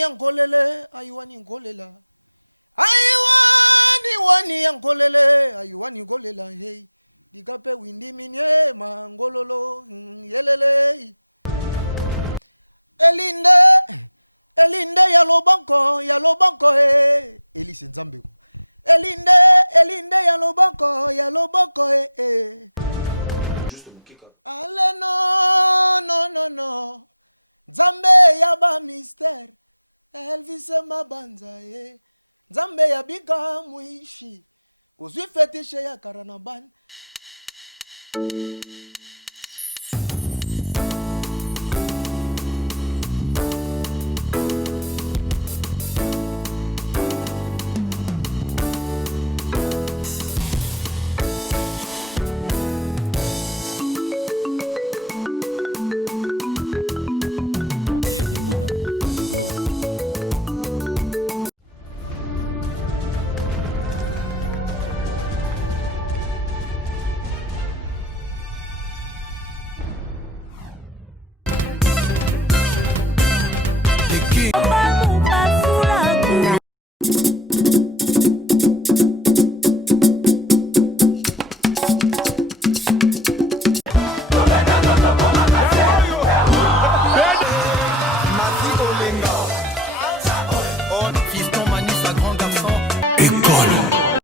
yankolele, ayuani ngolela. Ayuani yankolele, ayuani ngolela, hey. Dikape windi minye, mangololo, yelele. Elinde yalobanko, hey. Elise Nzambeko. Elinde yalobanko, hey. Ale no. Nzambe yaba mystère. Elvis mabanza ye. Nzambe yabika muishi. Uzwi fetishe ya karanaban.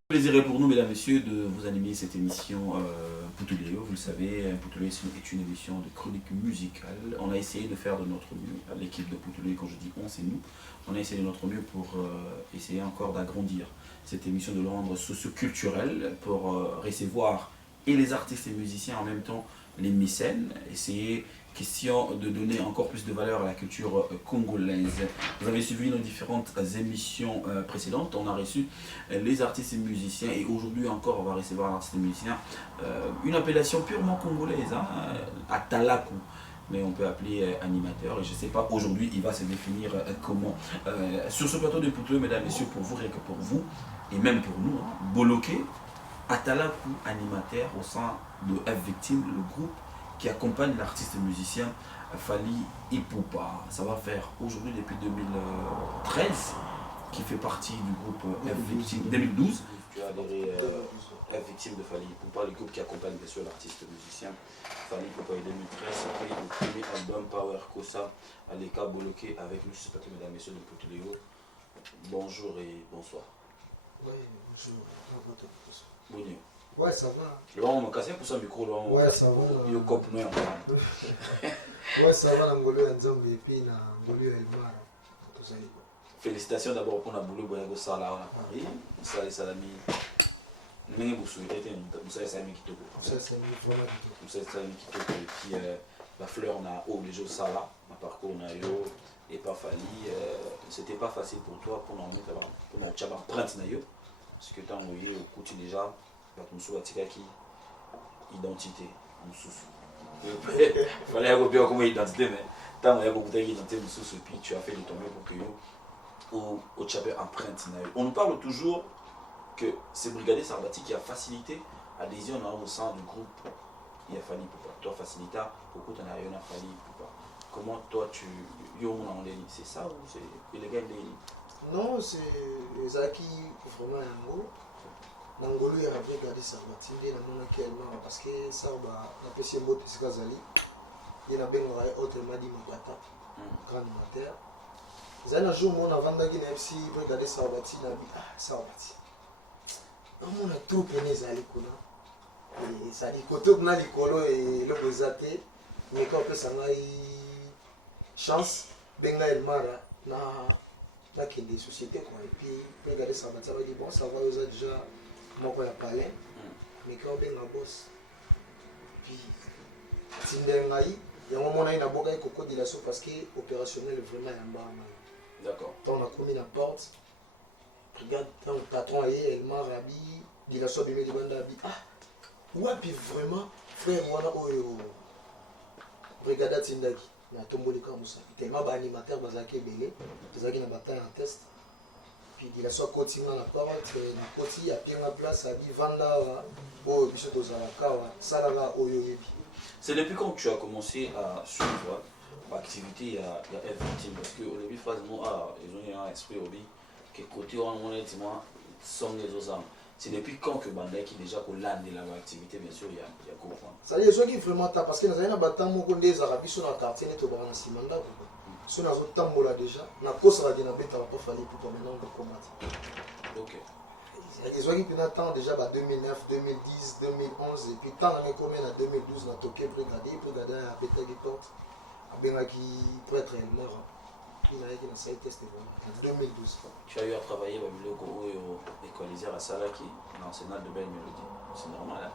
Plaisir pour nous, mesdames et messieurs, de vous animer cette émission Poutouleo. Vous le savez, Poutouleo est une émission de chronique musicale. On a essayé de faire de notre mieux, l'équipe de Poutouleo, quand je dis on, c'est nous. On a essayé de notre mieux pour essayer encore d'agrandir cette émission, de le rendre socio-culturelle, pour recevoir et les artistes et musiciens en même temps, les mécènes, essayer question de donner encore plus de valeur à la culture congolaise. Vous avez suivi nos différentes émissions précédentes. On a reçu les artistes et musiciens et aujourd'hui encore on va recevoir un artiste et musicien. Une appellation purement congolaise, hein, Atalaku. Mais on peut appeler animateur et je ne sais pas aujourd'hui il va se définir comment. Sur ce plateau de Poutouleo, mesdames et messieurs, pour vous, rien que pour vous et même pour nous, hein, Boloké, Atalaku animateur au sein de F Victime, le groupe qui accompagne l'artiste et musicien Fally Ipupa. Ça va faire aujourd'hui depuis 2013, qui fait partie du groupe F Victime 2012. Tu as adhéré F Victime de Fally Ipupa, le groupe qui accompagne bien sûr l'artiste et musicien Fally Ipupa en 2013. Après le premier album Power Kosa, les cas bloqués avec nous, je sais pas que mesdames et messieurs de Poutouleo. Bonjour et bonsoir. Ouais, bonjour. Bonjour. Ouais, ça va. Ouais, ça va. Ouais, ça va, l'Angolo et Nzambe et puis l'Angolo et Elmar. Félicitations d'abord pour la boulot de Salah. Ça les salami. N'est pas souhaité, vous savez, ça m'est quitté. Vous savez, ça m'est vraiment quitté. Vous savez, ça m'est quitté. Et puis, la fleur, on a obligé au Salah. Ma parcours, on a eu et pas Fally. C'était pas facile pour toi pour nous faire prendre parce que tu as envoyé au côté déjà. Comme ça, tu as identité, il fallait avoir comme identité, mais tu as envoyé identité, puis tu as fait de ton mieux pour que au Tchabé empreinte. On nous parle toujours que c'est Brigadier Sarbati qui a facilité l'adhésion au sein du groupe. Il a Fally Ipupa. Toi, facilita, beaucoup t'en as eu à Fally Ipupa. Comment toi tu c'est ça ou c'est les gars Non, c'est Zaki vraiment un mot. Nangolo ya Brigadier Sarbati nde na mona kelma parce que Sarba na pesi mbote sikazali yena bengo ay autrement dit Mapata grand animateur zana jour mon avanda ki na FC Brigadier Sarbati na bi Sarbati na mona troupe nezali kuna et ça dit koto na likolo et le présenter mais quand peut ça chance benga Elmara na kende société quoi et puis Brigadier Sarbati va dire bon ça va aux déjà moi quand il parlait mais quand on a boss puis tindengai il y a un moment il a boka et coco de la soupe parce que opérationnel vraiment en bas d'accord on a commis la porte regarde quand le patron est elle m'a rabi de la soupe de Melibanda abi ouais puis vraiment frère wana oyo brigade tindaki na tomboli comme ça tellement ba animateur bazaki belé bazaki na bataille en test. Puis il a soit continué dans la porte, na koti a bien en place, a dit vanda oh biso to zalaka wa salava oyo yebi. C'est depuis quand tu as commencé à suivre l'activité, il y a F-Team. Parce qu'au début, phrasement, ils ont eu un esprit au début. Que côté, on est, dis-moi, sont les autres armes. C'est depuis quand que Bandai qui déjà pour l'année de l'activité, bien sûr, il y a courant. Ça veut dire ceux qui vraiment tard parce que nous avons battu mon compte des arabes sur la quartier net au Barana Simanda quoi. Sur nos autres temps là déjà, na cause la bien bête pas fallu pour maintenant le combattre. OK. Les autres qui pendant temps déjà 2009, 2010, 2011 et puis tant l'année combien en 2012 na toqué brigadier à bête qui porte a bien qui prêtre mort. Il a qui na ça test en 2012. Tu as eu à travailler au milieu au écoliseur à Sala qui dans le Sénat de belle mélodie. C'est normal. Hein?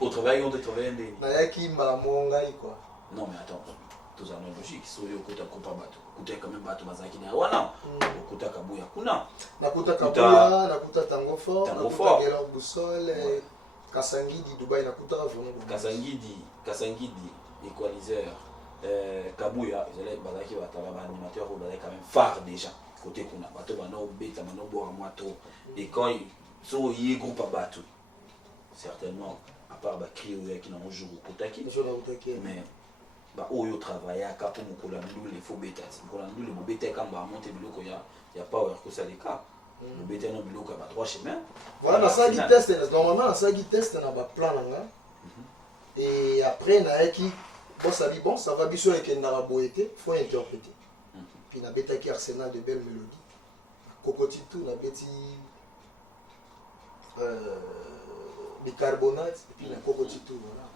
Au travail, on doit travailler des. Na qui malamonga quoi. Non mais attends, tout ça non logique. Si on écoute à coupa bateau, écoute quand même bateau mazaki na wana. Écoute à kabuya kuna. Nakuta kabuya, nakuta tango fort, nakuta gelor boussole, Kasangidi Dubaï nakuta vraiment bon. Kasangidi équaliseur. Kabuya, ils allaient bazaki batala animateur ou bazaki quand même phare déjà. Côté kuna bateau bano beta bano boire moi trop. Et quand ils sont y groupe à bateau. Certainement à part ba crier qui n'ont jour au kotaki. Mais ba oyo travailler à pour mukula ndule il faut beta. Mukula ndule bo beta quand ba monter biloko ya power que ça les cas. Bo beta no biloko ba trois chemins. Voilà na ça qui test normalement na ça qui test na ba plan nga. Et après na qui bon ça dit bon ça va biso avec un araboété faut interpréter. Puis na beta qui arsenal de belles mélodies. Cocoti tout na beti bicarbonate et puis la cocoti tout voilà.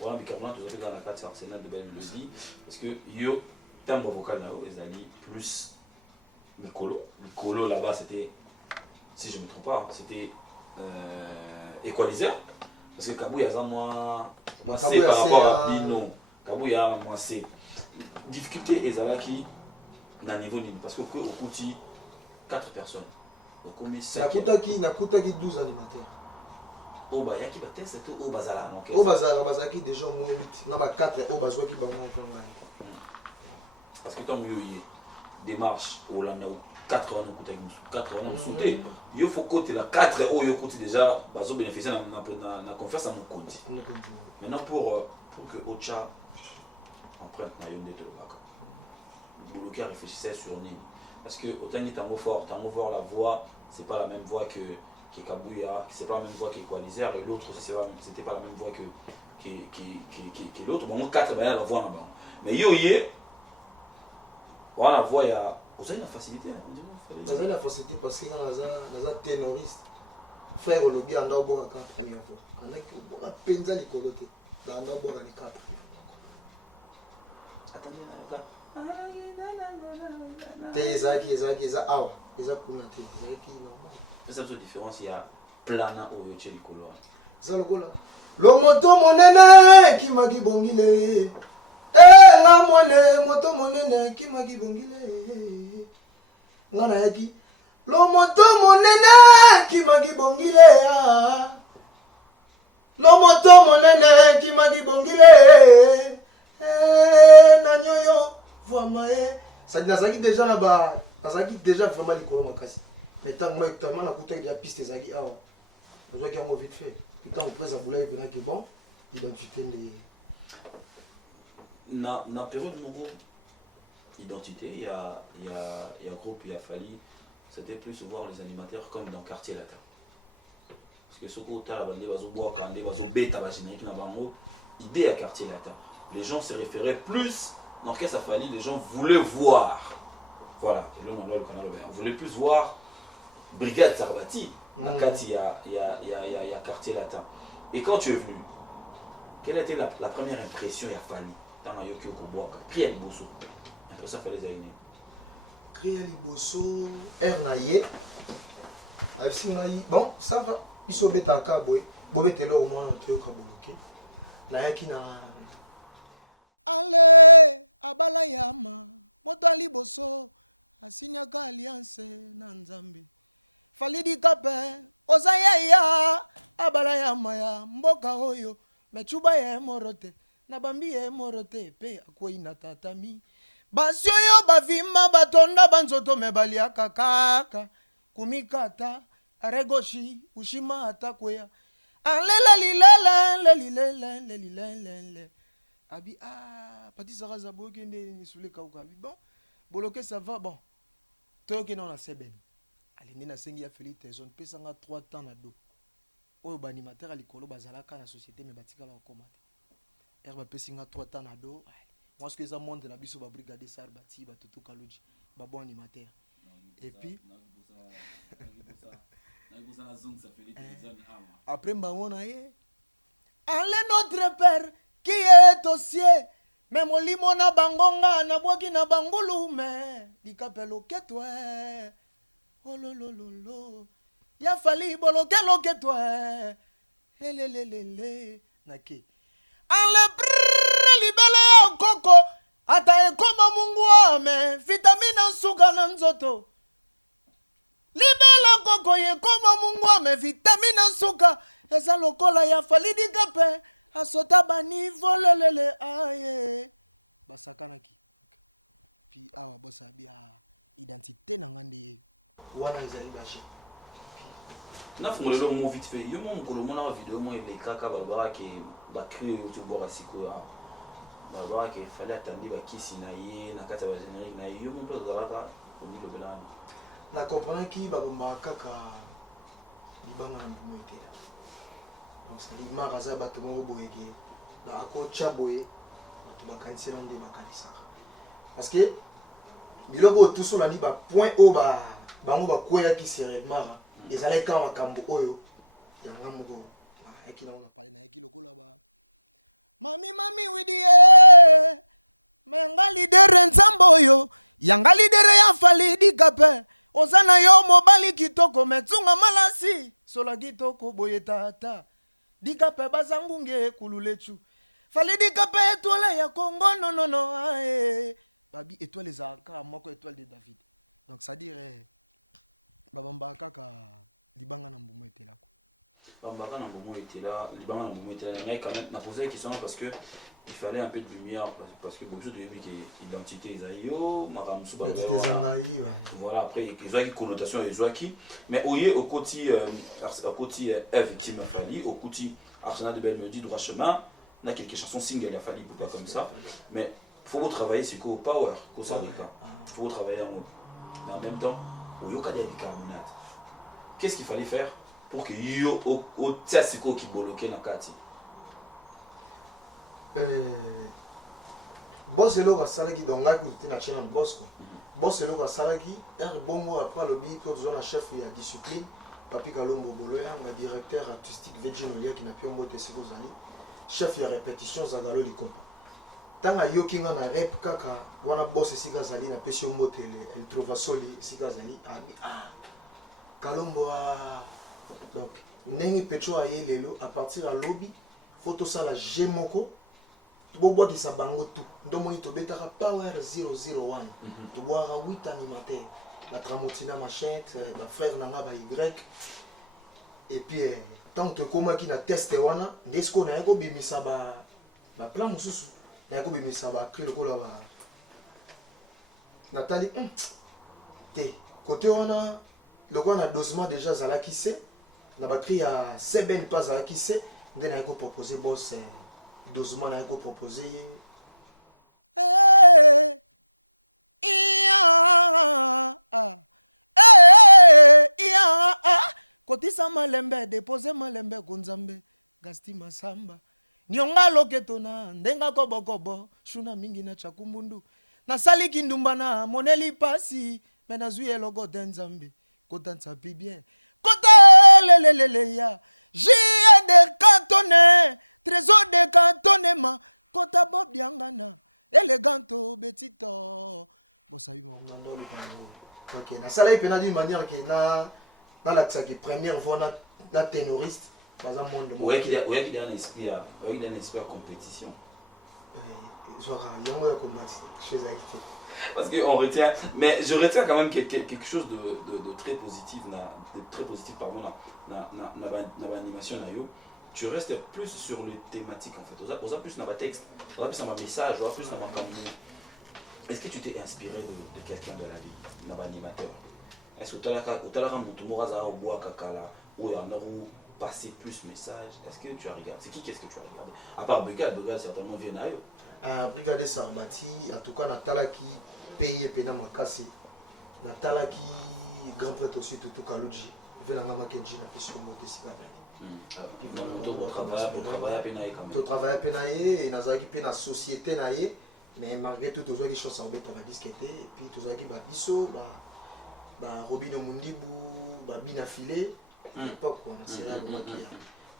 Voilà bicarbonate vous avez dans la carte arsenal de belles mélodies parce que yo timbre vocal là les ali plus Mikolo là-bas c'était si je me trompe pas c'était équaliseur parce que Kabuya ça moi c'est par rapport à Bino Kabuya moi c'est difficulté ezalaki na niveau nini parce que au Kouti 4 personnes donc combien nakuta qui 12 animateurs oba yaki ba test c'était au bazala donc au bazaki déjà au moins 8 na ba 4 au bazwa qui ba moins parce que tant yo démarche au landa 4 ans kuta 4 ans sauté il faut côté la 4 au yo côté déjà bazo bénéficier na confiance à mon compte maintenant pour que Ocha emprunte na yonde to baka Boulouki réfléchissait sur Nîmes parce que autant il tango fort la voix c'est pas la même voix que Kabuya, c'est pas la même voix qu'Equalizer et l'autre aussi c'était pas la même voix que l'autre. Bon, 4 ben la voix là-bas. Mais on la voix il y a vous avez la facilité vous avez la facilité parce que dans la ténoriste frère Olobi en a bon à 4 première fois. On a qui bon à penza les colotés. Dans on a bon à 4. Attendez là. Ah, ils ont commenté. C'est une différence, il y a plana au Yoche Likolo. Zalokola. Le moto monene qui m'a bongile. La moto monene qui m'a bongile. Ngana yaki. Le moto monene qui m'a bongile. Le moto monene qui m'a bongile. Nanyoyo vraiment ça nazaki déjà là-bas. Nazaki déjà vraiment Likolo makasi. Mais tant que moi, la coûte de la piste des agis, je vois qu'il y a vite fait. Et quand on prend ça, il y a bon, identité de. Dans la période de identité, il y a un groupe, il a fallu, c'était plus voir les animateurs comme dans le quartier latin. Parce que ce côté là, il y a bêta, générique, idée à quartier latin. Les gens se référaient plus, dans ce cas, ça fallait, les gens voulaient voir. Voilà, et là, on a le canal, on voulait plus voir. Brigade Sarbati, il y a quartier latin. Et quand tu es venu, quelle a été la première impression il a fallu dans la Yokio Koboaka? Priya Liboso. L'impression fallait les aligner. Priya Liboso, Ernaye. Bon, ça va. Ils sont bêtes en cas, boy. Bobé là au moins, tu es kaboloké. Là, qui n'a. Allez, Abalayama, Mota Liboso, Asinyaka Alliance, Nanzambi. Falidi kape ozaya abala ya maya mboka oyo mechuba ye morote na bambi ye morote pe akwei na tatami basi oyo bavima batonda banzoto mebali akakaka kumikata aregoshi ushima atakweya alela lilele lelilele lelilele Abi, ah, Pati Sarah Zabo, qui est sous les Kauka. Bon, Boloké, ça va, bon. Toi, qui est dans la Seben. Allez, Nina Sengi a fait les zones, pesanga 3 temps na dos. Oyo ba animateur à l'école, bazalaka na société, mais batika la commander. Herba pesinga 3 temps na dos. Moi, ce que ça monte na biso, ba brigade sar, bati, ba toto kaloji, ba bon animateur. Et puis, après, on a allez notre Père qui est au ciel. Mais mon limona bangonga na boki na bangulu me dikapelo ketwe. Oh lo lo lo lo. Ya fali bolo kelo ketwe. Helelelele nake. Ale brrr libele koko ata ekoma mungu ame vitamina suga na nzoto. Libela koko ye koma mungu ame vitamina suga eza lokola ya fali dikape. Asota bani volelele aye basakanaki puis awa bossa bia identité na ngande wana ezali baje na fungolelo mo vite fait yo mo ngolo mona vidéo mo ele kaka babara ke ba créer YouTube bora siko ya babara ke fallait attendre ba kisi na ye na kata ba générique na yo mo pe zalaka au milieu de l'année na comprendre ki ba bomba kaka libanga na mumete. Donc c'est les magasins bâtiments boyeke na akocha boye to bakanisi na nde bakanisa parce que biloko tout sur la ni ba point o ba bango ba koya ki sérieusement ezala ka makambo oyo yanga moko eki na on a parlé na eki lokola ba mami widie menga leader nzambo yo yanga leader ya fali dikape ozana yo mobali kitoko metsunga malasi sola kitoko boye tata dikape bazangunge kululechu fali dikape étoile ya Congo non ae babi étoile ezaka moko étoile de David donc ça dirait babamba kaka libanga na mbumo etela ko bambaka na mbumo etela libanga na mbumo etela mais quand même na poser la question parce que il fallait un peu de lumière parce que beaucoup de identité isaio maramusu ba identité zangai voilà après ils ont une connotation ezwaki mais au côté victime Fali au côté Arsenal de Belmedi droit chemin on a quelques chansons single à Fali pour comme ça mais faut travailler sur quoi power ko ça faut travailler en mais en même temps au yoka des bicarbonate qu'est-ce qu'il fallait faire pour que yo au tsiko qui bloquait na kati boss elo ka salaki donga ku tina chena boss ko boss elo ka salaki bongo après le bi to zona chef ya discipline Papi Kalombo Boloya nga directeur artistique Virginolia qui n'a pu mbote siko zali chef ya répétition Zagalo Likompa tanga yoki nga na rep kaka wana boss sika zali na pesi mbote elle trouva soli sika zali abi Kalombo donc nengi petro aye lelo à partir à lobby photo sala gemoko bobo qui sabango tout ndomoni to betaka power 001 to boira 8 animateurs la tramotina machette ba frère nanga ba y et puis tant que koma ki na test wana ndesko na yako bimisa ba plan mususu na yako bimisa ba kri lokola ba Nathalie te côté wana lokola na dosement déjà zala ki se na ba kri ya seben pas zala ki se ndé na yako proposer boss dosement na yako proposer kotisa malembe depose malembe kunzambe gasti masamba nyonga loketona ndenga kobokobo shuna mingi na chakumbundu nasali kindumba na moneli pasi mena zuye logo denzambe kotansa pi bien kota lelelele ya jie de cantone trésor de cantonema kota bob diangana eleganto betito bosabi mongando lukango ok nasala ipena d'une manière que na la première fois na ténoriste par exemple monde ouais qui a un esprit compétition genre yango ya combattre chez Haïti parce que on retient mais je retiens quand même quelque chose de très positif pardon na animation na yo tu restes plus sur les thématiques en fait oza plus na ba texte oza plus na ba message oza plus na ba campagne. Est-ce que tu t'es inspiré de quelqu'un de la vie na ba animateur? Est-ce que tu as moto moraza au bois kakala ou ya naru passer plus message? Est-ce que tu as regardé? C'est qui qu'est-ce que tu as regardé? À part Brigade certainement vient à eux. Brigade Sarbati, en tout cas Natala qui paye pena makasi. Natala qui grand prêtre aussi tout Kaluji. Velanga Makenji na pission moté sikabani. Puis voilà, tu travailles à penaye et nazaki pe na société naye, mais malgré tout toujours qui chose à obéta va disqueter et puis toujours qui ba biso ba Robino Mundibu ba bina filé l'époque on a serré le maquillage.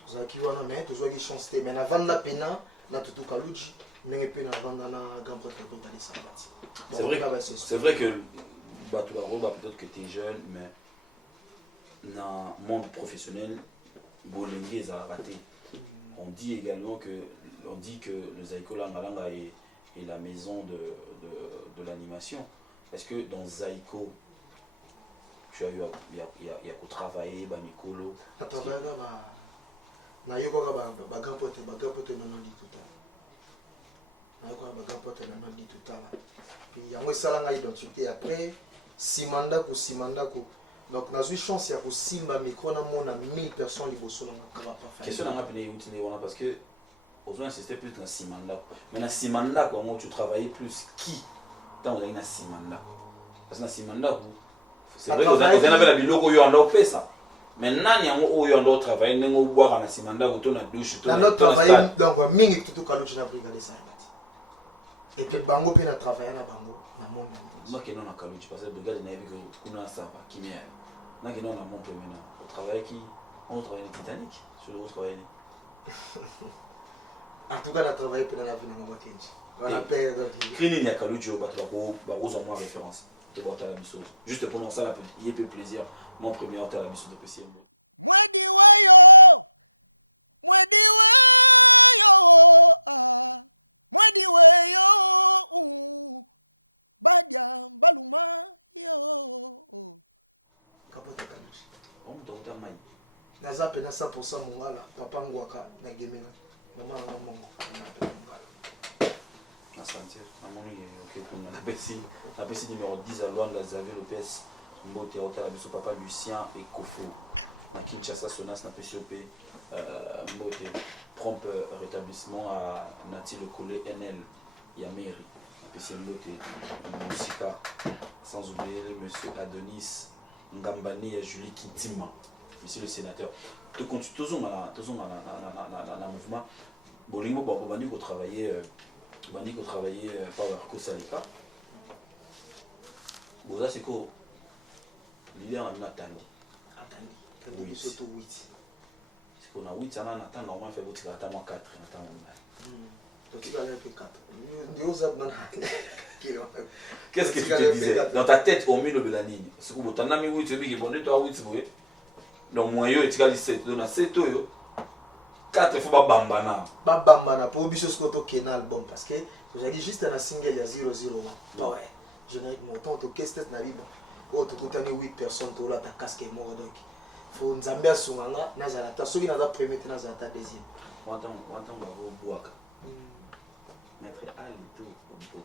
Toujours qui wana mais toujours qui chance mais na vanda pena na tout Kaluji n'engé pe na vanda na grand prêtre de Brigade Sarbati. C'est vrai que bah tu vas peut-être que tu es jeune mais dans le monde professionnel Bolengi est raté. On dit également que le Zaiko Langalanga est la maison de l'animation. Est-ce que dans Zaiko tu as eu à travailler Mikolo? Tu as travaillé na yo ko ba grand pote non dit tout à. Na yo ko ba grand pote non dit tout à là. Puis yango salanga identité après simanda ko donc na eu chance ya ko simba micro na mona 1000 personnes liboso na kaba pa. Question na ngapene utine wana parce que on doit insister plus dans simanda. Mais na simanda comment tu travaillais plus qui tant on a na simanda. Parce que na simanda c'est vrai que on avait la biloko yo ando pesa. Mais nani yango oyo ando travailler nengo boire na simanda ko to na douche to. Na notre travailler donc mingi tout Kaluji na Brigade Sarbati. Et puis bango pe na travailler na bango na monde. Moi qui non na Kaluji parce que Brigade na yebi ko kuna ça va kimia. Na qui non na mon premier na. On travaille qui on travaille le Titanic sur le travail. En tout cas on a travaillé pendant la vie na Makenji. On a payé Krini ya Kaluji au bateau ba rose en moi référence. De boire à la biso. Juste pour ça la il y a peu plaisir. Mon premier hôtel à la biso de possible. Mwedi wayo ah mwedi wayo badia baluma yo kapota Kaluji On docteur Mai naza pena 100% mongala papa ngwaka na gemenga mama na mongo na pena mongala na sentir na moni OK tout na pesi numéro 10 à Luanda Xavier Lopez Mbote hôtel à biso papa Lucien et Kofo à Kinshasa Sonas na pesi OP Mbote prompt rétablissement à Nati le collé NL Yameri na pesi Mbote Musika sans oublier monsieur Adonis Ngambani et Julie Kintima monsieur le sénateur te continue toujours na mouvement bolingo bandi ko travailler Power Kosalika boza siko leader na mina attendez biso to 8 siko na 8 ana na temps normalement fait botika ata moi 4 na temps to tika le pe 4 yo za mana qu'est-ce que tu te disais dans ta tête au milieu de la ligne siko botana mi 8 bi ki bonde to 8 boye donc moi yo etika 17 donc na 7 yo 4 faut bambana pour biso skoto kena album parce que j'ai juste un single ya 001 ouais générique montant to qu'est-ce na bibo oh to kutani 8 personnes to la ta casque mort donc faut nzambe asunganga nazala ta soki naza premier te nazala ta deuxième watan ba go boaka maître ali to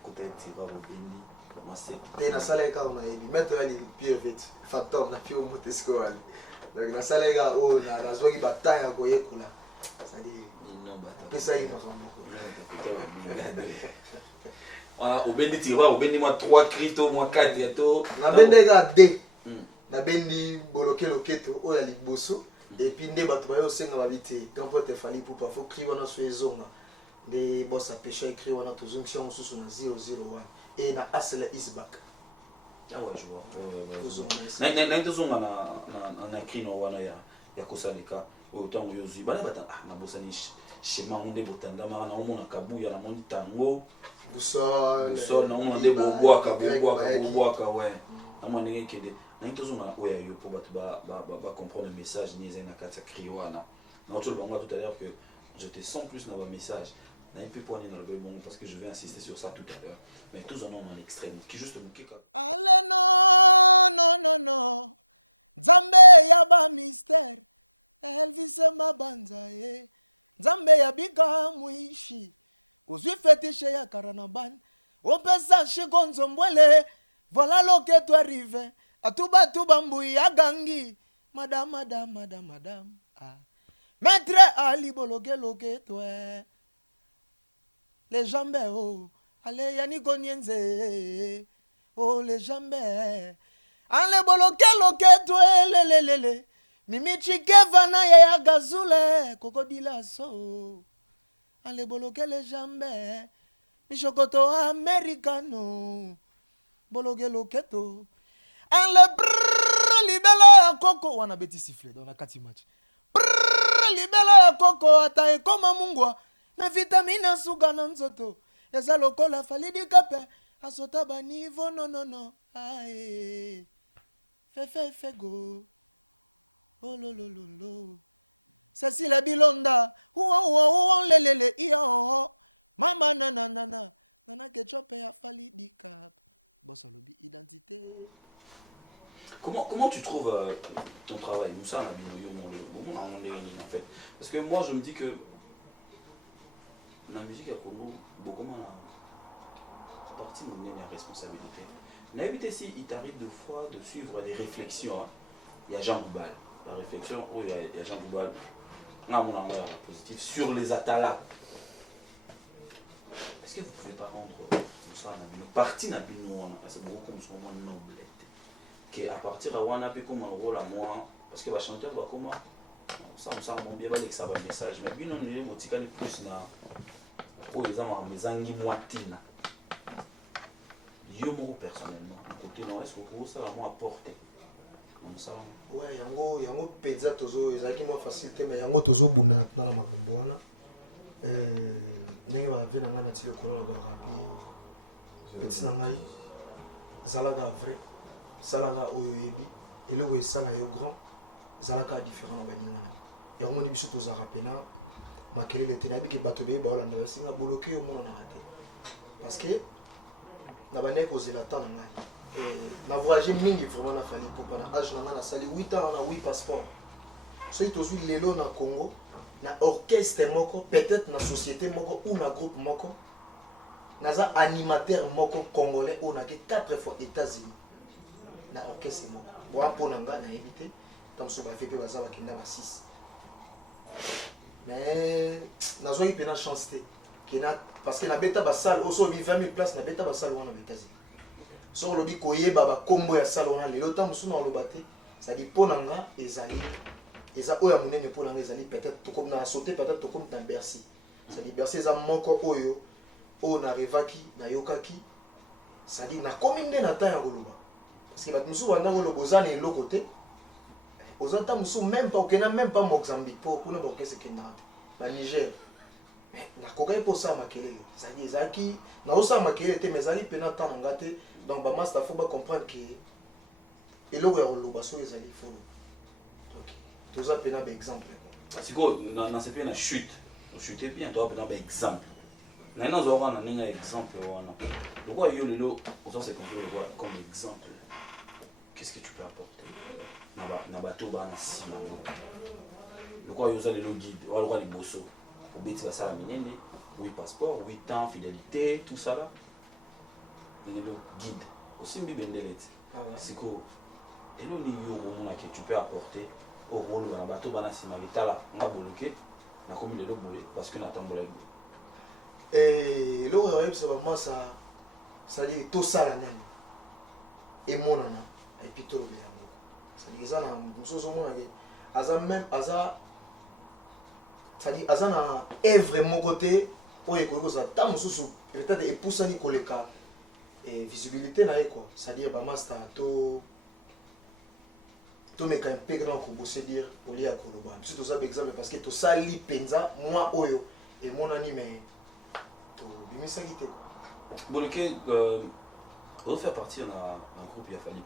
côté tiba bo beni commencer te na sala ka on a yebi maître ali pire vite fantôme na pio motesko ali donc na sala ga oh na zwaki bataya ko yekula c'est-à-dire pesa yi voilà au bendi tiroir au bendi moi 3 crito moi 4 gâteaux na bendi ga D na bendi boloke loketo o ya liboso et puis nde bato ba yo senga ba bité grand pote fali pour pas faut cri wana so ezonga nde bossa pêche écrit wana to zonction susu na 001 et na asle is back ah ouais je vois na tozonga na cri no wana ya kosalika autant yo zui bana bata na bosani schéma onde botanda mara na omona kabuya na moni tango busol na omona boaka ouais na mona ngeke kede na tozonga oya yo pour ba comprendre le message ni zena kata kriwana na autre bango tout à l'heure que je te sens plus dans le message na plus pour dans le bon parce que je vais insister sur ça tout à l'heure mais tous en ont en extrême qui juste mukika allez non Nzambe ya ba mystère Elvis Mabanza ye Nzambe ya biga muishi Uzwi fétiche ya Karanaban Opesa shigonzo mbwele Voilà lo que tu arrive Atuba mbui ya gangi Madame ah Maître Ali boloke loke toi. Les jambes oh. Allez yani konienze. Oh les jambes. Allez boloke loke toi le. Mimi chikevana ya gazule. Kokodila so. Allez boloke les jambes. Michokoto americano. Boloke loketo. Allez brrr libela ya koko. Wana beti sifflet dans la 4 match. Libela ya koko ata ekoma mungwa na vitamine suga na nzoto eza lokola falidi kape asota banivo no ae fego ololololo Cécile Bilonda uwa lelele iyo mama nana kechope ya falidi kape bossa lobi identité. Comment tu trouves ton travail, Moussa, en fait? Parce que moi, je me dis que la musique à Congo, beaucoup à partir de la responsabilité. N'invite si il t'arrive de fois de suivre des réflexions. Hein. Il y a Jean Boubal. La réflexion, il y a Jean Boubal. On a mon envers positif sur les atalas. Est-ce que vous ne pouvez pas rendre Moussa une partie de c'est beaucoup comme ce moment noble? À partir de wana pe comme un rôle à moi parce que le chanteur va comment ça me semble bien que ça va message mais bien on est motikali plus na pour les amants mes angi moitina yo moi personnellement côté non est-ce que ça va moi apporter comme ça ouais yango peza tozo ezaki moi facilité mais yango tozo buna na makambo wana ndenge ba vena ngana ti lokolo ba rapi petit na ngai zalaka vrai salaka oyoyebi eloko esala yo grand zalaka différent na baningana yango moni biso tozaka pena makelele te nayebi ke bato beye baolanda singa boloke yo mona na rate parce que na bandeki kozela temps na ngai na voyage mingi vraiment na fali mpo na age na ngai nasali 8 ans na 8 passeport soki tozwi lelo na Congo na orchestre moko peut-être na société moko ou na groupe moko naza animateur moko congolais oyo nake 4 fois États-Unis na orchestre moko bon mpona nga nayebi te ntango mosusu bafe mpe baza bakenda ba 6 mais nazwaki mpena chance te kena parce que nabeta basale oso obi 20 000 place nabeta basale wana baétats-unis soki olobi koyeba bakombo ya sale wana lelo ntango mosusu naoloba te ezali mpona nga ezali eza oyo ya monene mpona nga ezali peut-être na sauté peut-être tokomi na Bercy ezali Bercy eza moko oyo narevaki nayokaki ezali nakomi nde na temps ya koloba parce que bato mosusu bandanga oloba oza na eloko te oza ntango mosusu même pas okenda même pas Mozambique mpo kuna baorkestre ekendaka te baniger nakokaki mpo osala makelele ezalaki naosala makelele te mais ezali mpena ntan na nga te donc bamaster fo bacomprendre ke eloko ya koloba soki ezali folo toza mpena baexemple sikoyo nasepe na chute ochute bien toza mpena baexemple naye nazwa wana ndenge ya exemple wana lokwa yo lelo oza se conclure comme exemple. Qu'est-ce que tu peux apporter na bato bana sima le quoi yoza le guide ou alors les bosso au beti la sala minene oui passeport 8 ans fidélité tout ça là le guide aussi mbi bendelet c'est que elo ni yo mona que tu peux apporter au rôle na bato bana sima vitala nga boloké na komi le boye parce que na tambola lo yo c'est vraiment ça dit tout ça là nani et monana et puis tout le bien ça dit ça na mosozo mona ke aza même aza ça dit aza na œuvre mon côté oye ko ça ta mosozo peut-être epusani koleka et visibilité na quoi ça dire ba master to meka un peu grand ko bosser dire oli ya koloba biso to ça exemple parce que to sali penza moi oyo et mon anime to bimisa kité boloké on fait partie d'un groupe qui a fallu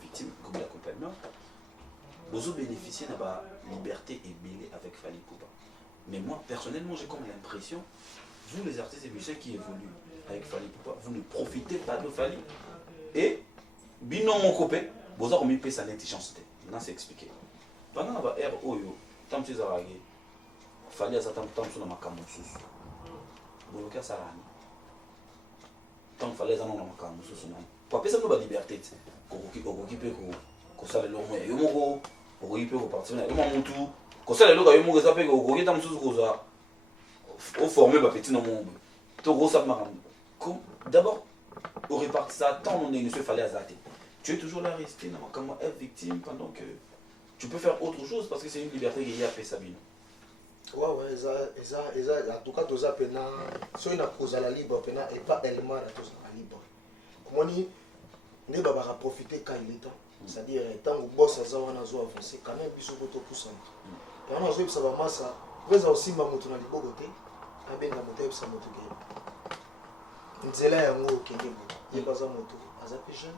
victime groupe d'accompagnement. Nous avons bénéficié de la liberté et belé avec Fally Poupa. Mais moi personnellement j'ai comme l'impression, vous les artistes et musiciens qui évoluent avec Fally Poupa, vous ne profitez pas de Fally. Et binon mon copain, vous avez mis ça l'intelligence. Non c'est expliqué. Pendant la ère Oyo, tant que ça Fally a ça tant que ça m'a camouflé. Bon cas ça tant qu'il fallait en avoir un peu pour appeler ça la liberté qu'on occupe qu'on ça le long yo moko pour y peut repartir na yo tout Comme ça, les gens qui ont fait que tam sous au formé ba petit non mon. To gros ça maram. D'abord, au répartir ça tant on est monsieur fallait azater. Tu es toujours là resté dans comment être victime pendant que tu peux faire autre chose parce que c'est une liberté qui y a fait Sabine. Ouais, en tout cas, tous pena, si on a cause à la libre, pena, et pas elle-même à tous à la libre. Comme on dit, on va profiter quand il est temps. C'est-à-dire, tant que boss a avancé, quand même, bisous pour tout poussant. Et on a joué ça va massa. Après, aussi, ma moto na libo côté, a bien la moto, ça moto qui. Nzela ya ngo kengebo. Il est pas à moto, a zappé jeune.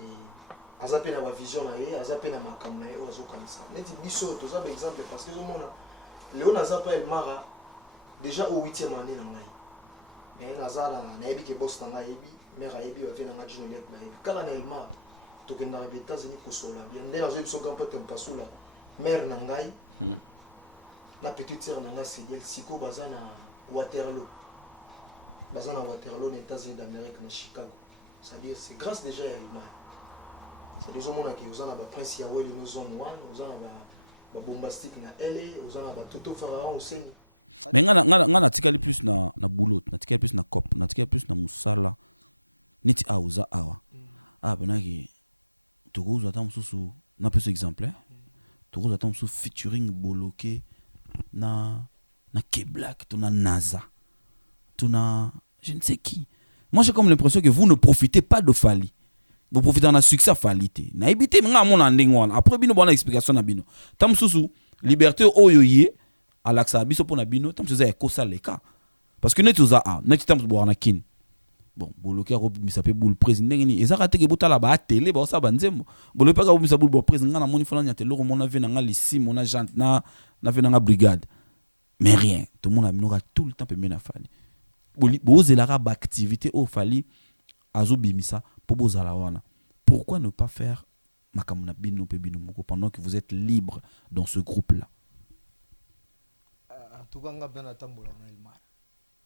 Et a zappé na ma vision na ye, a zappé na ma cam na ye, ozo comme ça. Net biso, tous un exemple parce que tout le monde Léon Nazapa El Mara, déjà au 8e année, mais Nazala, Naebi qui bosse dans la Ebi, mère Ebi, va venir dans la Junoliette. Quand on a El Mara, tu es dans les États-Unis pour cela. Bien, dès que tu as un peu de temps, mère Nangai, la petite sœur Nangai, c'est elle, Siko Bazana Waterloo. Bazana Waterloo, les États-Unis d'Amérique, dans Chicago. C'est-à-dire, c'est grâce déjà à El Mara. C'est des gens qui ont un prince Yahweh, nous ont un bombastique na elle aux ana ba toto pharaon oseni mais ngana tikali plus na boulot na tikali plus na cop na tikali plus na musala niti auza awa benaki tokozo ata mususu na peso exemple tokozo ata mususu featuring boloké na K-Black tuna NASA tuna je ne sais qui. Moi j'ai comme l'impression que vous ne profitez pas de Fally. Vous profitez d'un succès Fally. Na ebité nga mon anding wana. Après bino bonne explication na bino. Tam susu liberté oyoye à l'axa biso pour na bino tam susu eko ça les cas. Parce que netu za netu tam bo na kin. Bon, boloké ko mi s'appelle boule président ni ezaka te ke botala ba télé ba ça banzembo. Boloké ka ko mi sa boule bo président na moni fona nyate loko mona ve na nga lisi mona jante na ve na nga brigade. Mais rien, tout le monde a bino tout le temps pe mena Fally. Bo zelaka ba activité au Fally azo bimisa. Pourquoi ne pas faire makamuna bino pe bino moko pendant que vous êtes libre dans ce groupe-là? En tout cas, on a bien attendu na Elmar.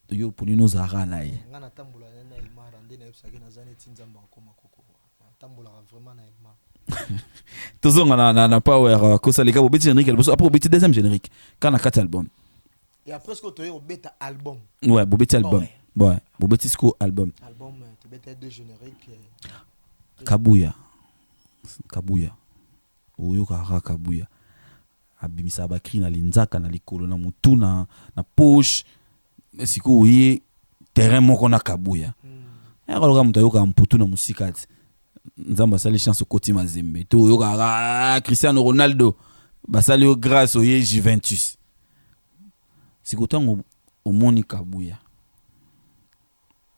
Yo pour nous arana ye. On a attendu na Elmar ande na ebsaki na zane tinzamba koma koko. Atambula vraiment na Elmar. Toujours na power ko salika bo petit générique après bo petit deuxième générique quand na 4 albums. Et après ce que tu as au bêta album. Ouais, bo petit album. Ouais, bo petit album. Album tu bêta deux génériques. Kabuya oyo kaka Kabuya abimisa bakri na linzaka na likolo na mutu na poche siko oye terrain moko na Kabuya akaloka mutu ayoka mputu na musika ati nzamba asali chance okoti mazembe to oyoka Cristiano Ronaldo basali yo grâce oye Juventus siko tango omoni Kabuya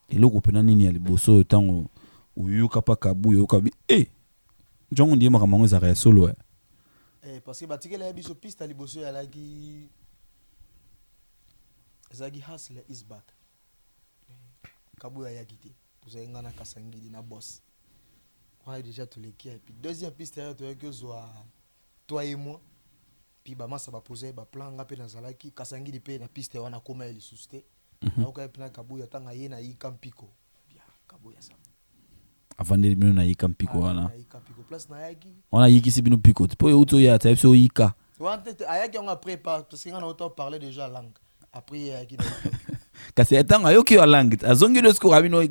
eloko pena nini ya liboso tango uyuka pa Kabuya ukabi jongo ndiye makamango za ya solo parce que batikela ya biso piste liboso ya laki zagi hustle is back Kabuya ya gité tuzainga na Kasangidi na boss ouais déjà tous les qui et puis deuxième piste ya to que toi et moi puis ba masa ba poser ba plan ngape na zalaki Kasangidi pe na piste wana koma eli susté na ka pe na Kabuya tanga ye na ikampiko bien Kabuya ça avant de bino na yika mpiko wana place na yaki on a yiki si bino piko po uto ya ta so yika wante ayaki on a préparé parce que on a autant parlé déjà langue après yaki kasi etanga yoki ya langue azongi le score abino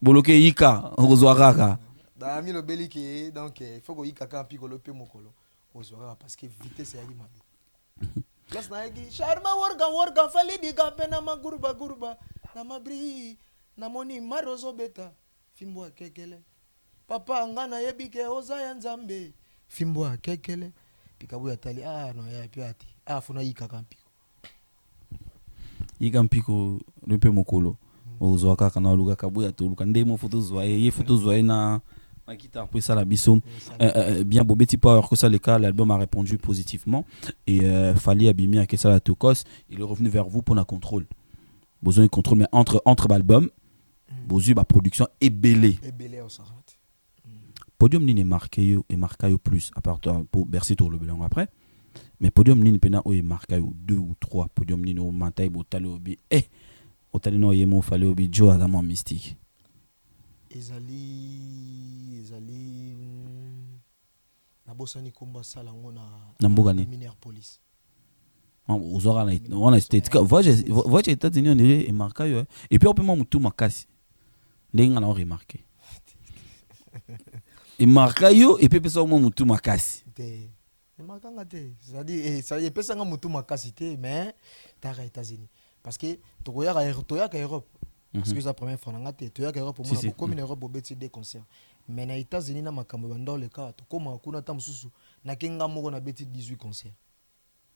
boloké yika ozwaka da mi lo beliki donc il faut ko yika ka mpiko lo pe mokolo ozwaka parce que vitesse yaki mabe place na yaki sharma worga fali di kapena magurba na mabri na moni marozo beta fimbo akekele papa ngana yebike oza nzambe fimbo akekele pikabu yatali no ya piati funa yika kampiko lepe mokolo ozwa kaka na luka Kabuya to luka ndemo photo zwa ye photo zwa na guitare pour ça la biso bien Bobeti Power que ça les cas l'album a répondu positivement et Fally abimi à que ça la tokos il est revenu vers vous pour la contrôle besoin de contrôle mais entre albums bozu ba production ebelé au s'arrête podium nini marqué yo et marqué plus à part pour Bercy tour le bilan après mais podium nini pena o e marqué 2 ou 3 podium nini o mantai botale obi otali no yemo Fally obi Joe Adamo mystique ezali na bosani komba sala ngo Na mboka ni Minneapolis. on a été voyage aux États-Unis on dirait et marqué et puis on peut même tout makasi ndenge on a remarqué et marqué yo et puis ça même tout makasi te makanga te c'est-à-dire ça y pesa nga mutu makasi te mais tara États-Unis parce que toyaka Europe parce que c'est la première fois nga te toyaka Europe pour moi comme en Europe obeti des concerts mais na États-Unis na makambo bando le cas to koma kuna ta mususu na kenga moko na beti 18 concerts.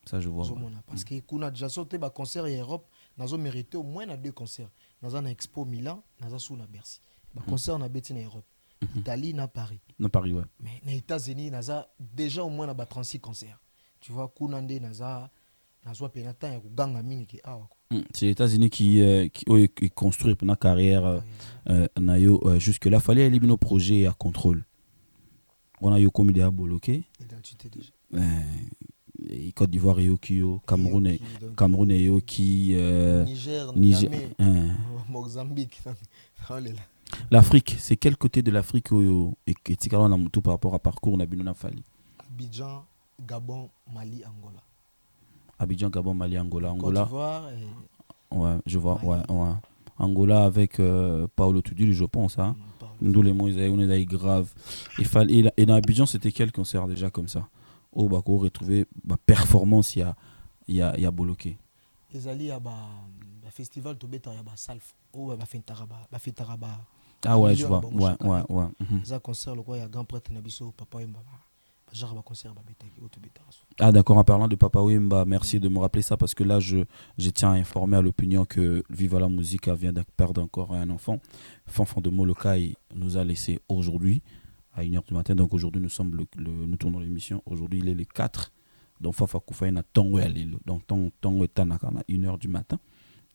Ça je vois. Parce que kuna déjà sauté ba concert en Europe, nazo mérité au moins na 2 concerts. Nazo na Expo Milan, nazo sous na Bercy. Ba concert na beti na Europe. Italie na Paris. Na Paris ouais. Mais na États-Unis nazo déjà au moins na ba 36 concerts. Tu vois kuna ndé nazo penata ya kuganga mingi ki awa. C'est les États-Unis qui construit pour la carrière nayo jusque là fallait éliminer nos projets à contrôle. On a eu comme idée à bloquer. Identité déjà. Côte d'Ivoire et Yokio, Cameroun et Yoki, Niger, Mozambique. L'Afrique, c'est quel côté de l'Afrique et Tikalo na mutu par rapport à parcours na binona fali? Abidjan, Gabon, Mali, Angola. Abidjan, Gabon, Mali, Angola. Côte d'Ivoire et... Ouais, je vois, ouais. Angola avec Paolo Tudil, je pense, hein. D'où les mots, on est grave. Et dans Abidjan, c'était quel concert déjà comme ça? Oh, bah, qu'on retrouver la performance, il y a bloqué. Les alliés, il y a un festival de bêta, il y a un salf. Oh, bah, fait taraba. Ah ouais, je vois. Ouais. Ça concert, il y a un grand prêtre Nabiso, Papa Wemba. Genre, concert, ah d'accord, en parlant de Papa Wemba, merci de me rappeler ça parce que là, je tiens à informer à l'opinion que Viva la Musique vient de perdre encore un enfant. Fanfan de Molokai nous a laissé aujourd'hui à 1h du matin. Donc aujourd'hui, nous tournons l'émission. Aujourd'hui, il est le 4. Donc Fafa Koufa na tongo ya lelo. Donc tongo etanaka na 1h du matin.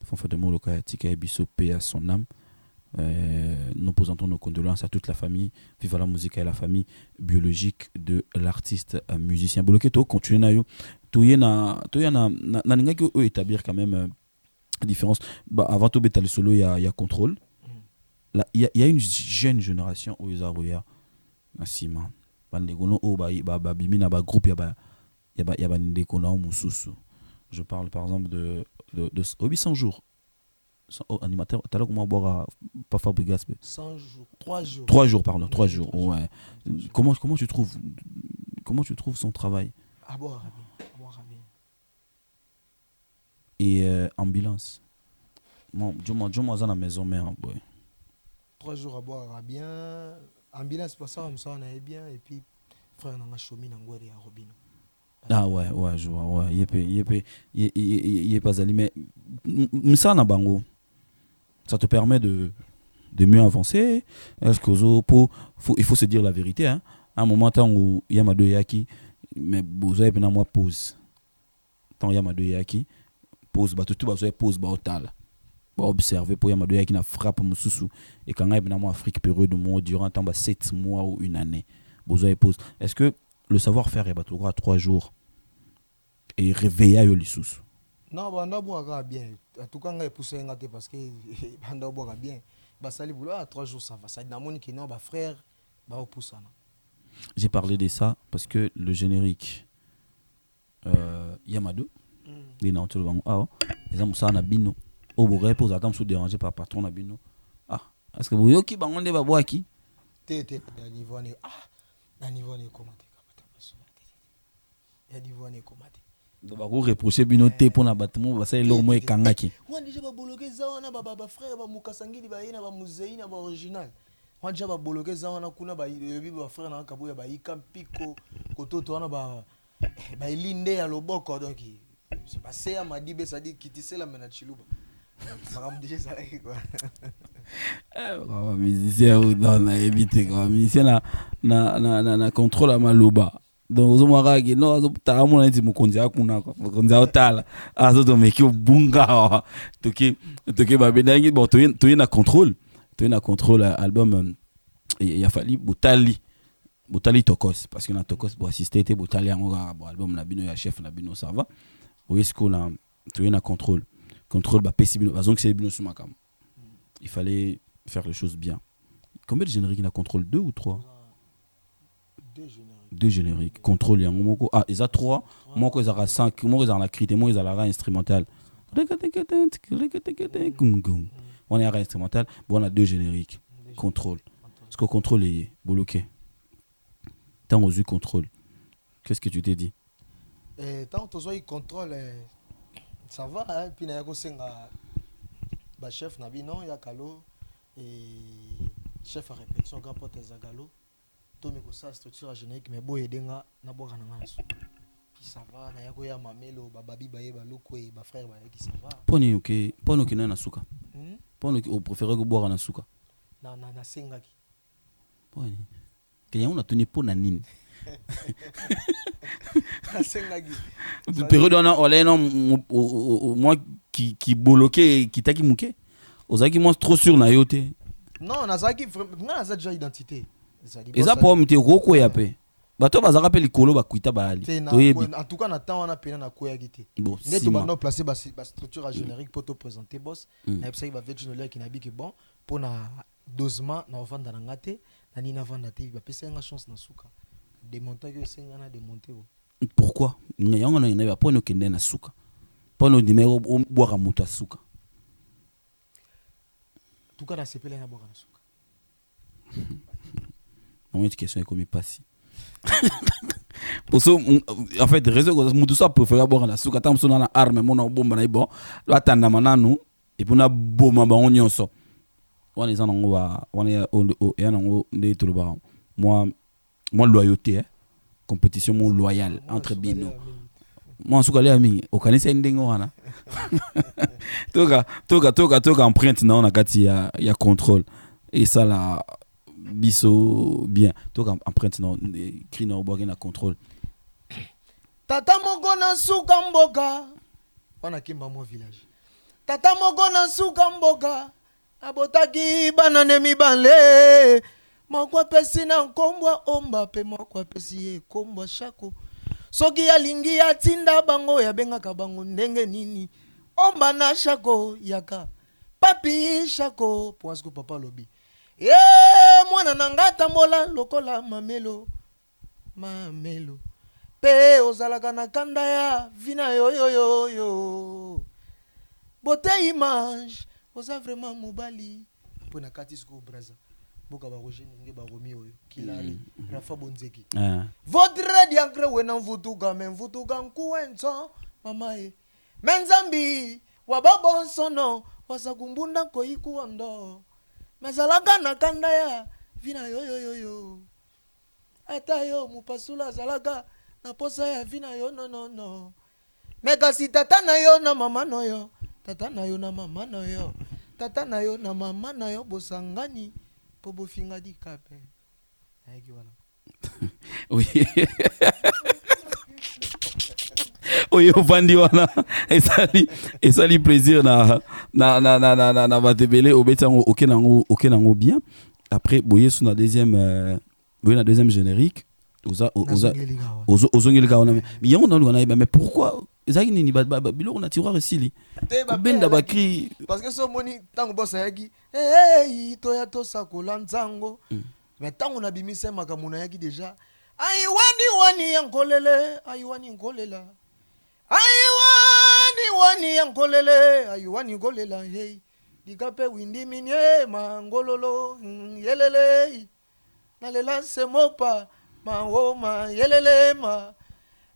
Fanfan de Molokai tika ebiso paix à son âme. Nous présentons nos condoléances à toute la famille. Viva la Musique et la famille biologique de l'artiste musicien. Bloqué to continuer na yo. Toye na ninga ki établir quand même la différence. Bah avant to beta le solo il y a contrôle. Là il y a une jeune génération où ils arrivent. Asima bandekono o ba bimina ba groupe ya ba ndekona mususu. Je parle par exemple de 800 jours. Animateur t'as là comment boire pas Fabrigas 100 jours 3 jours 3 jours pardon 3 jours ouais. Comment tu trouves son travail? À boire bien. Et ambulance. Bon, Jomo à la maison mère boy. 3 jours à boire bien. Ambulance pour ça on est bien et puis frère on a chomi ngwari à Robino. Ah ouais je vois ouais yé pas ali mais ça na bango ça te permet de mieux avancer. Est-ce que il faut se dire la vérité hein. À un moment où il y a ma deux yaki mais vous avez moi pause tant il y a ma deux yaki pause bah tout bah pause bah total. Observer pour Yamadou qui n'a frappe mususu et quand il y a une Afrique période de mois durant 7 mois ou une année. Besoin pose. Est-ce que le savoir-faire est battu 3 jours et réveiller le sous? Non, banda boira bien. En tout cas, on a poussé un parce que banda boira bien. Bah ça les boulot 3 jours ça va. Ça n'a moni qui non bah frère bah pousse ça. J'ai parlé de ça parce que le générique Yamadou les n'a tout le banc ah les hommes ça na bino. Au bourg pose attendre sous dérangé par patron na bino. Ah, est-ce que vous yoki bangon de babo aki? Té niveau né niveau né commenter. Ya niveau né commenter. Donc ba ko reprocher bino té pour na bâtiment ba ça lo mo e kangaki. On déjà ba boloquer ça wana ba frère ba mukasangili ba ina ba musée na ba original. On déjà ba boloquer ça wana kuna ba ba frère na kabuya ba ikampiko kototo wana ba ilinde ya loboko donc c'est passé à Madibe ça dit kitisela mena chiluba. Musicien non na éviter quoi musicien na contrôle à maloba donc aux moaragi non ta mon ndi mukonzi akuna quoi mukonzi otala azo to meki bunga toki ba bedangi bon to na contrôle album il y a fallu Botali Tokos parce que na Tokos pour assister te Botali en album na bino ya chef na bino ça va ou est-ce qu'on a to na contrôle bah possible raison que c'est bien sur ma cam. Il fallait faire les choses bien. Combien de génériques na contrôle 2 ou 3? 2 génériques. Contrôle yango moko. Ah, ils a 3. Moko ils a 5. Moko ils a la critique. Moko ils a la instrumentale. On est à instrumental. Bon, on a 2 génériques. Contrôle. Parce que contrôle est bloqué. Tant aux yeux contrôle. Qu'est-ce que tu t'es dit? Tant que tu contrôle, ça va. Hein? Puis, il y a un chef, il y a Kalo. Et chef à répétition, grand pote Zagalo. Tout le monde a structure générique, mais bon, il y a un peu de puis ça va, il y a Mamelo, Babi, Baloko et frère qui ça va. Poni ok na suka. Poni au préféré que boire na suka. Na sengaki. Poni. Que on a tenu pour na nini. Na sengaki. Période on a non moi qui bloqué qui t'a qui mouké. Ozaki moi trop sûr na yote. Non, na zaki na za déjà identité. Et ça pour me te roko ya pe. Bato baza rappel likolo bakuita bali. En tout cas na temps on a pena na koya gité. Bon, net to bando placer ba structure générique pour te présenter boss. Na ça il va veut une qui na bi que bon pour na dosement na vendre na ngate na ni na vendre te ba pesa nga chance na suka. Démonter que c'est nga na démonter. Pourquoi? Nyanga na ba pour no kende na suka. Pour no dimero boire muta suka. En tout cas na sepele na boire na suka. Mon question est comme passi. Pour ça, en fait, réseau que tout ça préfère boire la souka tant son na arme mon bomba na bon là tanda mananu et puis na bomba ba on nyonso on est en on est et en de tout le bar moi loyauté compétition mon loyal entre bino moi souka les amis au kanisa ndengo wana toka empreinte na on kati ya contrôle et ça là biso bien toka empreinte na cri na boire na contrôle. Tata moko na suka mboka wana kimba mo village. Tata moko na suka mboka abotaki banane mibale moko pesi na nkombwa omba pe moko pesi ye kombwa shako soki alingi atinda bango ya bengaka bango ndenge nini omba na shako yaka papi shako poasko papa lobi mwana nanga tambola lokola mamelo pe ozalaka na kanda ya vina yo beauté image oza vraiment mobali po na kati sko braza boka ba roger ninge ba romi oyo kilali rafa bonzeki votre diancre wena mvutuka men mvutuka nkuwenzo mama menzambi wababonsono wasakumbunda koikuwa ndo mazalaka na kanda ya vina yo ata yo mupasula zalaka na posa ya vina yo no megasi tata na yo na mama no yo tata na yo na mama no yo tata na yo na mama na yo bosangani po bofinga di kape ayaki wana oui oui ofandi wana esali plaisir na batebele obetango okenango bien après boye sur la deuxième générique ozongeli kaona mais yango na mais pourquoi ezaki nini biloko na tiroir esili benda bakri parce que so moni tango bossa yaki toya tosakola nzango mais tango na bimise makambo na yaki déjà wani yankolele wani ngolela wani yankolele wani ngolela hey dikape windi minye mangololo yelele nalela semopa ma yelele ma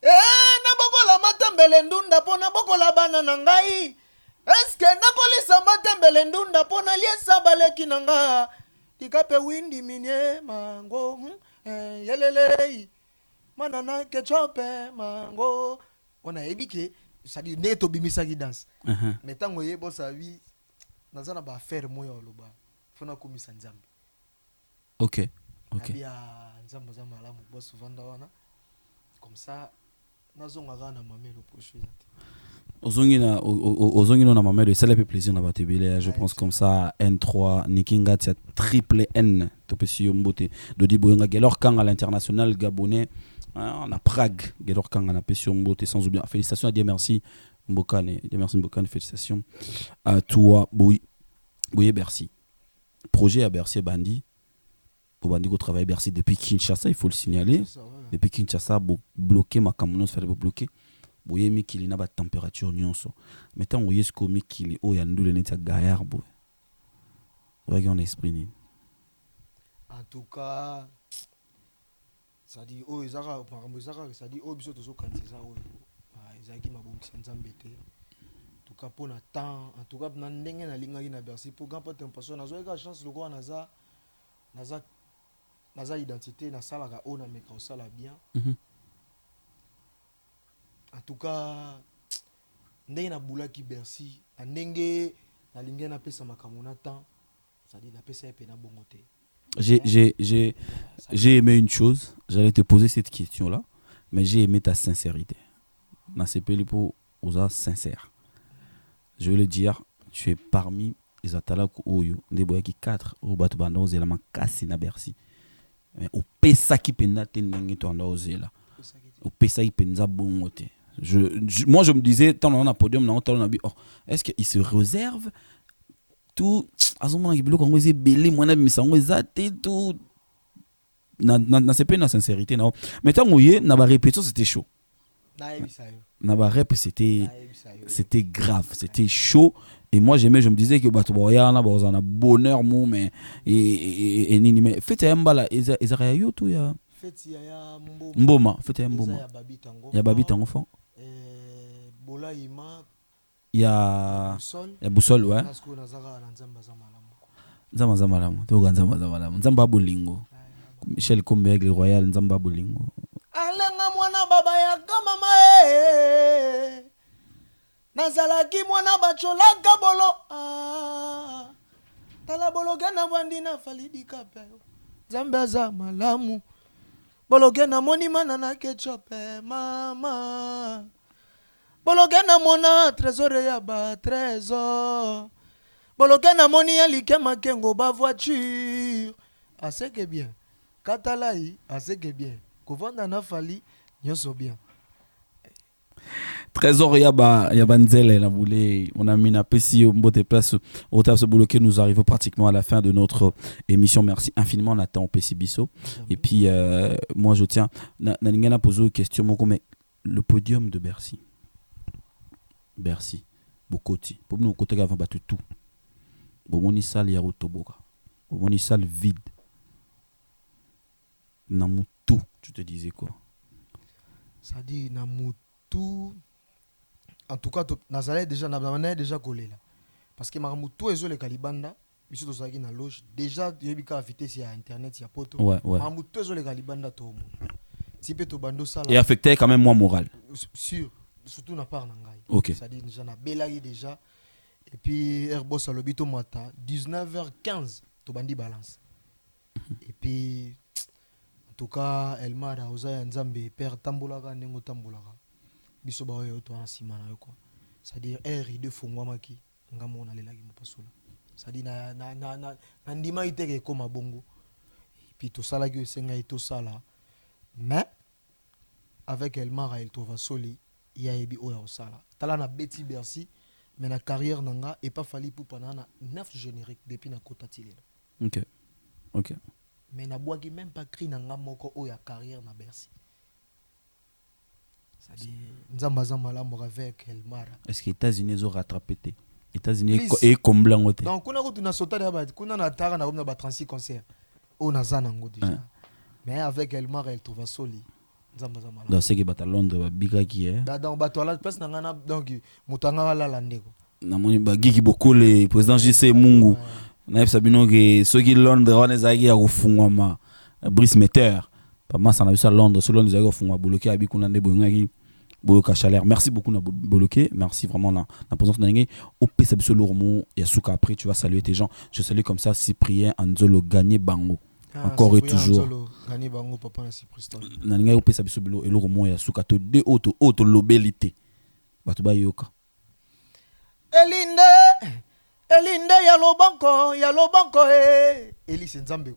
na bokola matembele ndunda pona bokola bana na ngai eske nakolisa matembele ndunda pona liesa baleki na nga dikape windi minye mango yelele manana kechope mango ona ebike sadi neto bimisaki dance mais tango yebo savi nazana ba faire moyo loba fona komisa nzambe OK bien nzambe za malamu boss vanda wana comme ça nazonga kana mamelo prochaine ozongi na mamelo ça fait plaisir na batebele je pense comme ça N3 Nikinga tia triple N topesi mbote dodi boyonga gelor kanga à l'international gabonais on a Prague gelor kanga na pesi mbote sans oublier félicitations à Dieu merci Mbokane félicitations à toi Boye Bercy projet à Bercy Bandi Bobandiko travaille Bercy depuis Kinshasa, il faut le signaler. Ça, ouais. Depuis Kinshasa, bloqué ma cameroun, faire bloquer. Boye mikili na ba température nyonso. Mais tant oye sko mikili o ya ndule neti gaillard boy. Ouais, on esprit ni. En tout cas, ça dit oh ezaka makambo ezaka ça dit oh biso tozo kanisa oh ezaki mabongisa nzambete. En tout cas pour na temps, en tout cas na ndenge na linga na Bercy pour grand pas temporation na zoeka chance loko naza identité na sala ka ona meka osala bien. En tout cas ndenge na bulaki Bercy na ndenge na linga na pesa makambo na temps ça dit na pesa pe na bongote. J'ai aimé une chose, j'allais te poser cette question-là, mais j'ai aimé ta sincérité. Dans ces pays pour osa sincère. Je veux le dire, tu es parmi les atalaku oyo, des boys qui 4 au bateau bando zélaman cassé na Bercy. Mais au pesa qui penda tenenge to anda ozela. Au pesa qui penza bongote. Moi je me disais tant on a podium on a dit oh, est-ce qu'il se réserve tout azomona ki biloko ngo ezebele mwana misango ezate tout na c'est pas une sincérité non mais tant oye na ba répétition c'était chaud na ba rep c'était grave c'était chaud et moi j'aimais je me disais que bato boya na ba na bonheur mou mais et nini mais fete ya mbala ezara yo tout ya fete ya mboma fete ya mboma ya babita enfant bola ima il y a boussole ouais nzamba za malamu to nzamba za malamu nzamba bolingo Michel Kombe Royal nzamba bolingo alenga mwana baba ya kama nazalaki mwana bacholaka bolo tala bologe na bwandina falidi kape nzamba za malamu bologe na monima na kechope mama bologe na mona trésor ya ba trésor bologe na moni ya likema kengo ba voiture assez que bien katalai assez que bien kovanda na fali nyoso bien trésor ya ba nzele na boulé on a mis na pesi mbote place au taf ce bloqué nous arrivons pratiquement à la fin de notre émission merci infiniment Nathan Pesi Bisso et puis moi je tiens na ngana poser une question moko mais le podium de Bercy Bokoti pour nous côté avant battu tout bomoni salle ya rotoboka bomoni salle vide na mutu tu te disais quoi ça dit na mutu en tout cas nazalé déjà na déjà collé là parce que ma mutu ezo le kalibanda biso to saki na loge déjà yebika vitesse ya internet ya poto ma mutu ezo le kalibanda to si peut to bando sala et affecté quand même moi moral sûr surtout na part na ngai okay. Ça dit déjà na belagi déjà et puis Airbus a lobito mata 19h15 to bandi balance et puis en tout cas Elmar a oza nzambe père tambolaka nengo tambolaka biso ba yo to na sima na yo quoi c'est à dire R de fongwamaki ngamo na lelaki mopasula c'est à dire na ndima iteke koma bongo et puis to sala ki senga to sala mais avec Elmar il trouve soli il y a ebi oya osala tala na beti Bercy mais na carrière nanga et pas fali pour pendant 9 génériques depuis na kota tilela OK mais na boaki même pas cri nanga moko oya carrière na Bercy ça dit nzamba za malamu avec Elmara est-ce que États-Unis ont rattrapé États-Unis et comblant ngote donc kuna kutu na sota ya kuna na tara na ba 36 concerts o na za nango déjà mais avec Elmara elle trouve soli donc c'est que bata Londres ba bika qui est dans bato la place nanga donc mutanga la landeko na moni ba giki beaucoup le président JC Mungu na sabino que ceux qui Londres on est allé à kufungwa ma Brice Metter pas ma ça na bisa Londres sur Londres allé kufungwa bloqué abi kuna ndebo ngaki boyoka chaleur merci beaucoup na bloqué merci vraiment la présence na ngai au pesa biso lourmo ya suka après tu vas saluer tes gens je salue comme ça Cyprien Anzolo gagné bango encore et toujours gagné bango papa na Cyprien na ngai au pesa biso bilo lourmo ya suka to de auto lobelité bato ba yoka elinde ya lobanko Elise Nzambe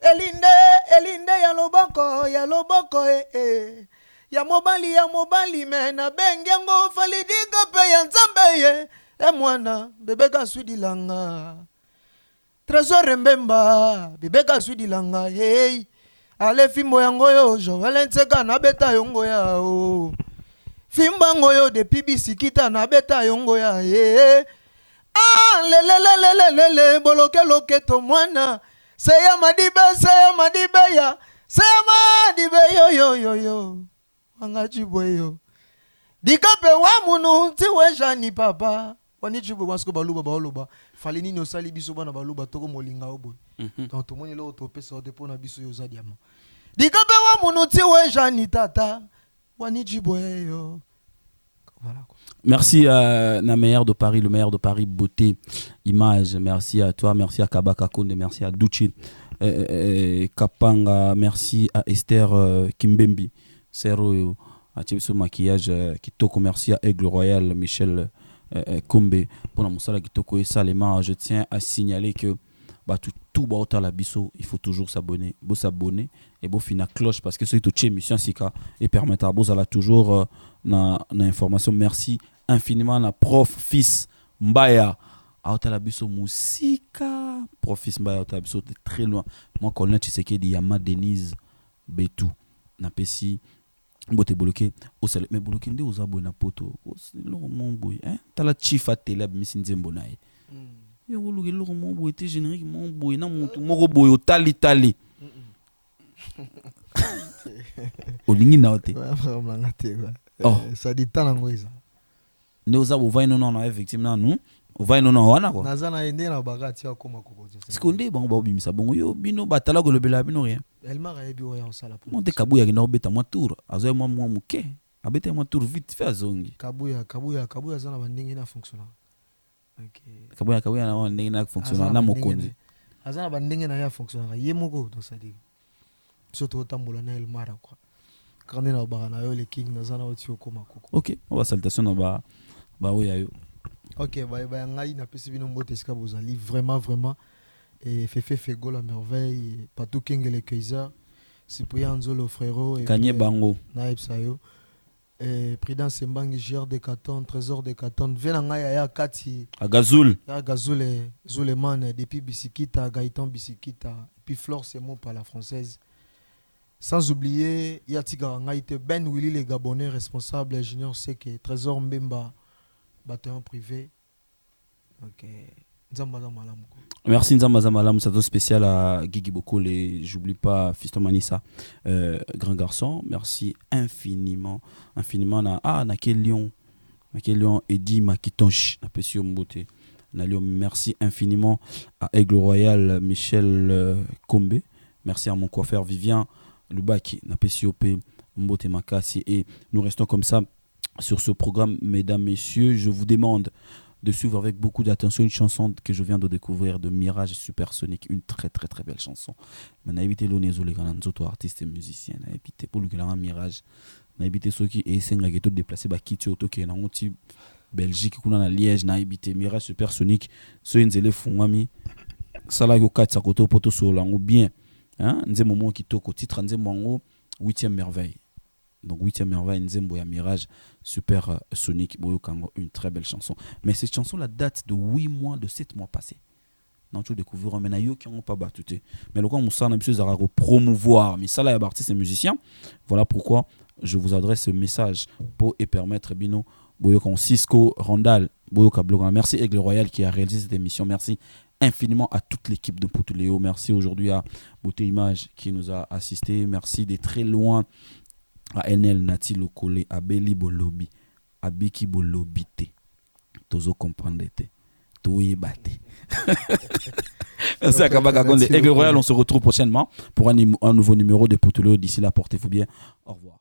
elinde ya lobanko ya mobali mena bengengo falidika pe ya Nzambe ye mwana bebe ka swidilanga Trésor Mbemba, Bibeka Swidilanga, hey. Ale fimbo yango yo, Joël Nseka na beta yongo ya o. Fimba ngoyo depuis bisikita na beta yongo ya hey. Ah, le, boloke loke to mwana. Seya madibe ya. Seya madibe yo. Wanga chibwe yo. Dikape wa munu, tiwe jani papa. Wani chibwe wasko baluba baoluba. Falini no sali biso bana baluba toko molinga obo. Donc tout monde lo topé so depo na biso yo zadiama. Dikape wa munu tiwe jani tata. Wani chibwe yo. Voilà quoi. Merci à la meilleure de Paris, le meilleur de Paris, beauté, image. Merci à toi, merci à Kabaka Konde, merci à Duchi Kapanga, merci à Esther Kimbembi, Sero, à Tchebiso Maquillage, Kitoko, merci à Aigle Royal, Michel Kombe, pour la Moussala Kitoko et Salema. Je tiens à signaler que tout bas la biso, il faut toujours s'abonner, et beau fina cloche parce que c'est tout chez mission sika et permettre à beau la toujours na information. Merci infiniment na prof fils Mbaya à la biso musika prof fils Mbaya à la biso de très loin. Moi connais tu sais que di Yama Denise Betou na pesi bote bloqué au sel mais bloqué ndé aux abonnés poto lo mon boy hein ta la chief à télé misi nzembo nae yo wuluke lo mon boy était générique mon boy na mutu moko boy o tali olingi na ote oh ça dit tant ngoisa ne oza bo vai non effectivement nous o vai non wana quoi nazana ende na bagati akoma kokoje sikonde bango ba bimisa bongo yo bino batala ko lobela bino rien elma ga yebi oya osala pour monte kabuya na obeta moi tour azo moi muke abeta moi tour vite fait azongi kabuya zana bandenge na fonctionner okay kabuya na ndenge na fonctionner na mokondi azana bandenge na ya fonctionner ye moko donc ça dit surtout tambola na elmara quoi quand on a ba na yo le king nazana oti okoma koko ok on va salutation na ba oya yo ok ba ngai na pesi bino mbote ska bozali vraiment et Fefe go la merveille Patou Kengele Kaiser Cyprien Nzolo frérot et Kanye Bango Naib Sayo et Prudence Mbangi Gérard Decaton Trésor Decaton vena ngai ya kati Agazul ya Gazul Zuleman depuis Bisikita Gaëtan Bisikita et puis Flore c'est mot par la française. Sans oublier Yatika Ngaïte Ben Willy les Gabonais responsables Junior Seke Trésor Mbemba bataillon privé. OK. Merci Nzamba Malam, c'est un spécial à Guigui Bokol et j'oublie pas Fiston Manissa, grand garçon. Merci infiniment na Kelion Eddie Makitonch, na Pesio Mbote. Merci infiniment à Aigle Royal Michel Kombe. Merci à mon coiffeur Vivien Lubaki, na Pesio P Mbote Makasi et nous restons comme ça sur ce programme mesdames messieurs, je vous demande de suivre avec beaucoup d'attention une chanson que je viens de découvrir de Mirage Supersonique, une très belle chanson. On a évité l'onezo les grands autres artistes et musiciens, on a évité pour le grand Mirage, on a évité ceux qui essaient de déplacer ba kiti auto qui est dans Belgique, qu'on a Liège, on a évité Mirage Supersonique, ceux nzele fungami sala yo katsa koto poto solango bien, hein, nze moment qui toko titre nze mongo 8e merveille. Donc 8e merveille Nzembo ya Mirage Super Sonic Boyo Kango, une très belle chanson. Mais cette chanson la date de 8 mois, de 7 mois passés. Non, tu découvres mais na yo qui ont pas battu. Mais le quoi Moussa na biso za promouvoir mais ça là ya artistes et musiciens. Voilà pourquoi je vous adresse ce message pour et permettre bino Boyo Kango Cisco Randall Boyo Kablogan. Merci Aigle Royal qui a réalisé cette émission. Merci infiniment à toute l'équipe de Poutuléo. Merci aujourd'hui à Beauté Image qui nous a assisté. Merci d'être très loin. A NL Nati Lokole, a Beli Bolobi, a Biki Bolobite. Tozo comprendre te. Toye bate. Merci à Kabaka Konde. Aigle Royal, on se retrouve prochainement pour un nouveau numéro de Poutuléo. D'ici là, portez-vous bien. Au revoir.